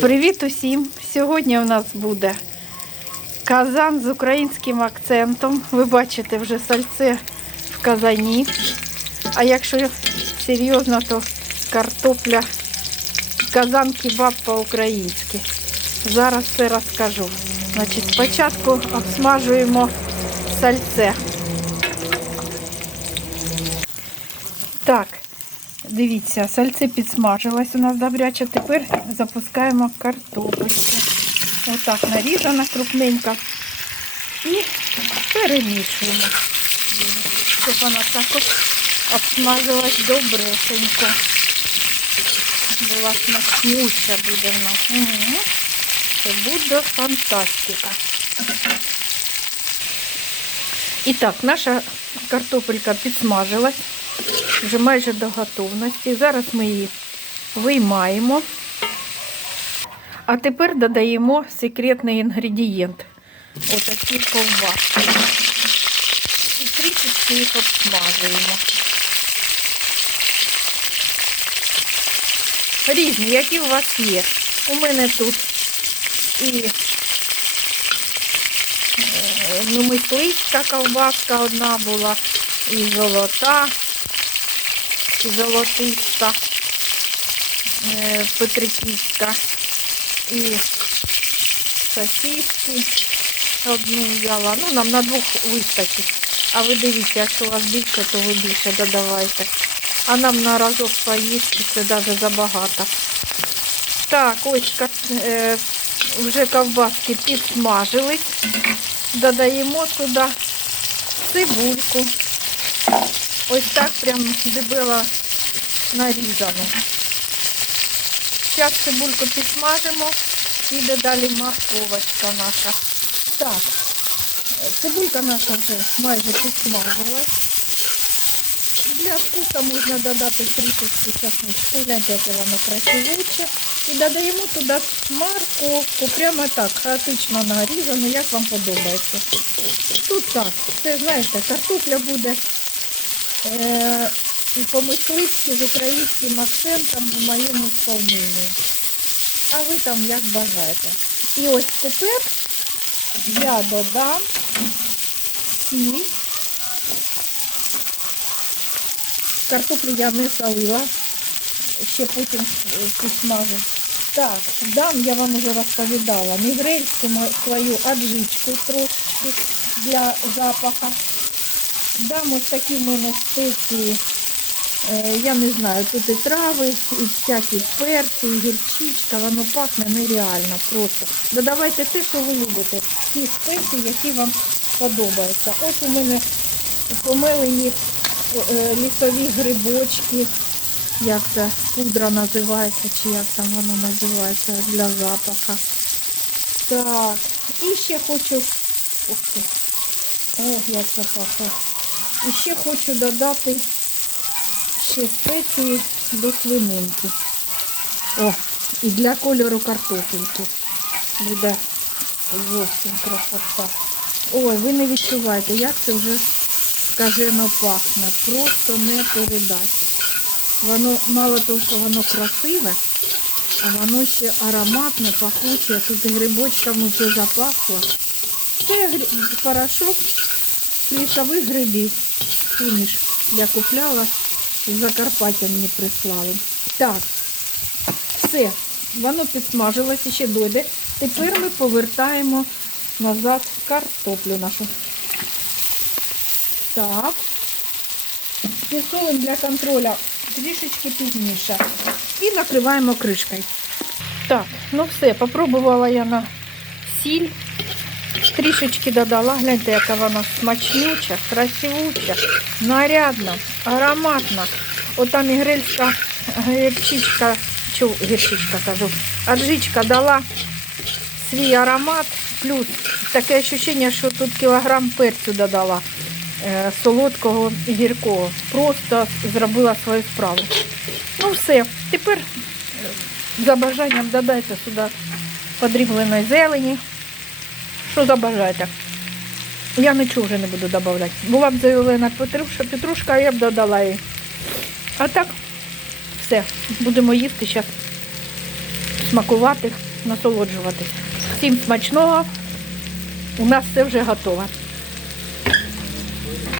Привіт усім! Сьогодні у нас буде казан з українським акцентом. Ви бачите вже сальце в казані. А якщо серйозно, то картопля, казан кебаб по-українськи. Зараз все розкажу. Значить, спочатку обсмажуємо сальце. Так, дивіться, сальце підсмажилось у нас добряче. Тепер запускаємо картопельку. Отак нарізана крупненько. І перемішуємо. Щоб вона так обсмажилась добресенько. Була смачнюща буде в нас. Угу. Це буде фантастика. І так, наша картопелька підсмажилась вже майже до готовності. Зараз ми її виймаємо. А тепер додаємо секретний інгредієнт. Отакі ковбаски. І трішечки їх обсмажуємо. Різні, які у вас є. У мене тут і е, ну, мисливська ковбаска одна була, і золота, золотиста, е, петриківська, і сосиски одну взяла. Ну, нам на двох вистачить. А ви дивіться, якщо у вас більше, то ви більше додавайте. А нам на разок поїсти це навіть забагато. Так, ось е, вже ковбаски підсмажились. Додаємо туди цибульку. Ось так прям дебело нарізано. Зараз цибульку підсмажимо і додалі морковочка наша. Так, цибулька наша вже майже підсмажилась. Для вкусу можна додати трішечки часничку, гляньте, яке воно красивуче. І додаємо туди морковку, прямо так, хаотично нарізану, як вам подобається. Тут так, це знаєте, картопля буде по-мисливськи з українським акцентом в моєму сповненні. А ви там як бажаєте. І ось тепер я додам сіль. Картоплю я не солила, ще потім е, підсмажу. Так, дам, я вам вже розповідала, мігрельську свою аджичку трошечки для запаха. Дам ось такі в мене спеції, е, я не знаю, тут і трави, і всякі перці, і гірчичка, воно пахне нереально просто. Додавайте те, що ви любите, ті спеції, які вам подобаються. Ось у мене помелені е, лісові грибочки, як це пудра називається, чи як там воно називається для запаха. Так, і ще хочу. Ух ти. Ох, як запахло. І ще хочу додати ще спеції до свининки. О, і для кольору картопельки. Буде зовсім красота. Ой, ви не відчуваєте, як це вже скажено пахне. Просто не передать. Воно мало того, що воно красиве, а воно ще ароматне, пахуче. Тут грибочками вже запахло. Це порошок лісових грибів. Суміш я купляла, з Закарпаття мені прислали. Так, все, воно підсмажилося, ще дойде. Тепер ми повертаємо назад картоплю нашу. Так. Підсолимо для контролю трішечки пізніше. І накриваємо кришкою. Так, ну все, попробувала я на сіль. Трішечки додала. Гляньте, яка вона смачнюча, красивуча, нарядна, ароматна. Ота мігрельська гірчичка, чу, гірчичка кажу, аджичка дала свій аромат, плюс таке відчуття, що тут кілограм перцю додала е, солодкого і гіркого. Просто зробила свою справу. Ну все, тепер е, за бажанням додайте сюди подрібленої зелені. Що забажаєте? Я нічого вже не буду додавати. Була б заявлена петрушка, петрушка, я б додала її. А так, все, будемо їсти зараз. смакувати, насолоджуватись. Всім смачного. У нас все вже готово.